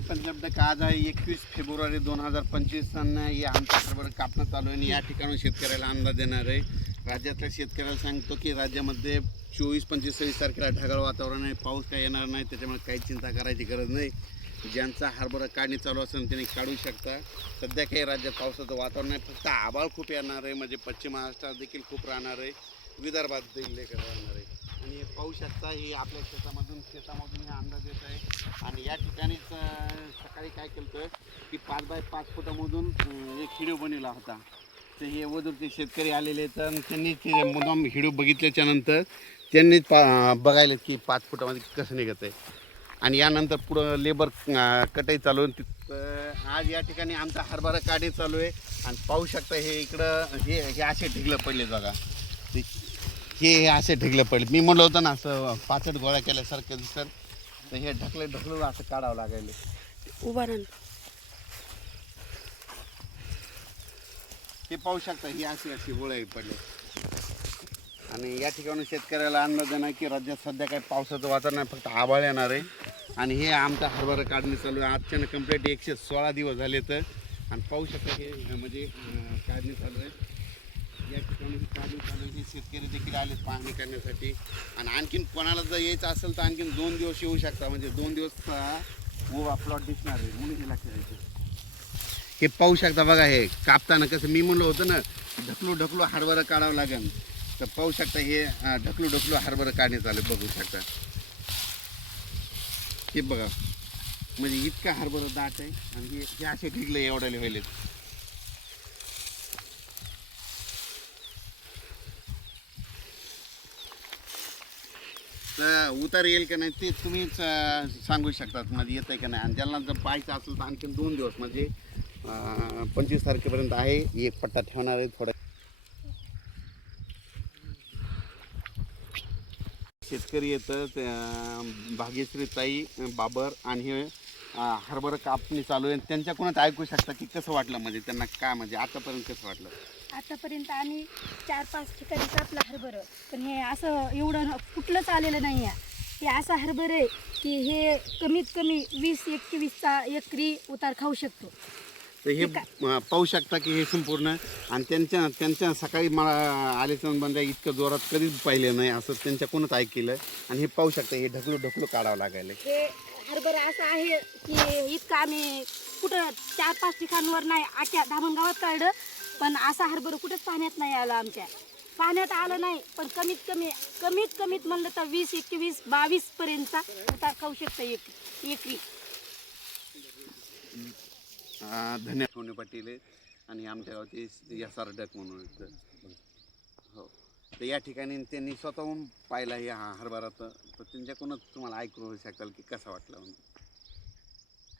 मी पंतप्रधान आज आहे. एकवीस फेब्रुवारी दोन हजार पंचवीस हे आमच्याबरोबर हरभरा कापणं चालू आहे आणि या ठिकाणी शेतकऱ्याला अंदाज देणार आहे. राज्यातल्या शेतकऱ्याला सांगतो की राज्यामध्ये चोवीस पंचवीस सव्वीस तारखेला ढगाळ वातावरण आहे. पाऊस काय येणार नाही. त्याच्यामुळे काही चिंता करायची गरज नाही. ज्यांचा हरभरा काढणी चालू असेल त्यांनी काढू शकता. सध्या काही राज्यात पावसाचं वातावरण आहे. फक्त आभाळ खूप येणार आहे. म्हणजे पश्चिम महाराष्ट्रात देखील खूप राहणार आहे. विदर्भात देखील राहणार आहे. आणि पाहू शकता ही आपल्या शेतामधून शेतामधून हे अंदाज येत आहे. आणि या ठिकाणी काय केलं होतं की पाच बाय पाच फुटामधून एक हिडिओ बनवला होता. तर हे वदूरचे शेतकरी आलेले आहेत त्यांनी ते मुद्दाम हिडिओ बघितल्याच्या नंतर त्यांनी पा बघायला की पाच फुटामध्ये कसं निघत आहे आणि यानंतर पुढं लेबर कटाई चालू आहे. तिथं आज या ठिकाणी आमचा हरभरा काढी चालू आहे. आणि पाहू शकता हे इकडं हे हे असे ढिगलं पडले बघा. हे हे असे ढिगलं पडले. मी म्हणलं होतं ना असं पाचट गोळा केल्यासारखं दिसत. तर हे ढकलं ढकलून असं काढावं लागायला. उभा राहा हे पाहू शकता ही अशी अशी गोळ्या पडले आणि या ठिकाणी शेतकऱ्याला अंदाज देणार की राज्यात सध्या काही पावसाचं वातावरण फक्त आभाळ येणार आहे. आणि हे आमचा हरभरा काढणी चालू आहे. आजच्यानं कंप्लीट एकशे सोळा दिवस झाले तर. आणि पाहू शकता हे म्हणजे काढणी चालू आहे. या ठिकाणी काढणी चालू आहे. हे शेतकरी देखील आले पाहणी करण्यासाठी. आणि आणखीन कोणाला जर यायचं असेल तर आणखीन दोन दिवस येऊ शकता. म्हणजे दोन दिवस उभा प्लॉट दिसणार आहे म्हणून हे लक्षात हे पाहू शकता बघा हे कापताना कसं मी म्हणलं होतं ना ढकलू ढकलू हरभरा काढावं लागेल. तर पाहू शकता हे अं, ढकलू ढकलू हरभरा काढण्यात आलं बघू शकता. हे बघा म्हणजे इतका हरभरा दाट आहे आणि हे हे असे ढिगले एवढ्याले व्हायलेत. तर उतार येईल का नाही ते तुम्हीच अं, सांगू शकतात म्हणजे येतं आहे का नाही. आणि ज्यांना जर पाहायचं असेल तर आणखीन दोन दिवस म्हणजे पंचवीस तारखेपर्यंत आहे. एक पट्टा ठेवणार आहे थोडा. शेतकरी येतं त्या भाग्यश्री ताई बाबर आणि हे हरभरा कापणी चालू आहे. त्यांच्याकडूनच ऐकू शकता की कसं वाटलं म्हणजे त्यांना काय म्हणजे आतापर्यंत कसं वाटलं? आतापर्यंत आम्ही चार पाच ठिकाणी कापलं हरभरं. पण हे असं एवढं कुठलंच आलेलं नाही आहे. हे असं हरभर आहे की हे कमीत कमी वीस एकवीसचा एकरी उतार खाऊ शकतो. तर हे अं, पाहू शकता की हे संपूर्ण. आणि त्यांच्या त्यांच्या सकाळी मला आलेचं बंद इतकं जोरात कधीच पाहिलं नाही असं त्यांच्याकडूनच ऐकलं. आणि हे पाहू शकता हे ढकलू ढकलू काढावं लागायला हे हरभरं असं आहे की इतकं आम्ही कुठं चार पाच ठिकाणवर नाही आख्या धामणगावात काढलं पण असा हरभरं कुठंच पाण्यात नाही आलं आमच्या. पाण्यात आलं नाही पण कमीत कमी कमीत कमीत म्हणलं तर वीस एकवीस बावीस पर्यंतचा उतार खाऊ शकतं एक एकरी. अं, धन्यवाद. सोने पाटील आहेत आणि आमच्या गावचे एस आर डक म्हणून आहेत. हो. तर या ठिकाणी त्यांनी स्वतःहून पाहिला हे हा हरभरा. तर तर त्यांच्याकडूनच तुम्हाला ऐकून शकाल की कसा वाटला म्हणून.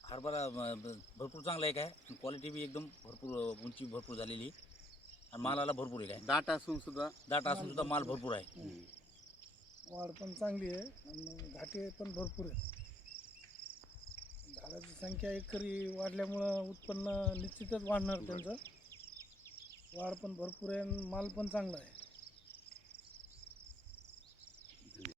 हरभरा भरपूर चांगला एक आहे. क्वालिटी बी एकदम भरपूर उंची भरपूर झालेली. आहे. आणि मालाला भरपूर एक आहे. दाट असून सुद्धा. दाट असून सुद्धा माल भरपूर आहे. वाढ पण चांगली आहे आणि घाटे पण भरपूर आहे झाडाची संख्या एकरी वाढल्यामुळं उत्पन्न निश्चितच वाढणार त्यांचं. वाढ पण भरपूर आहे आणि माल पण चांगला आहे.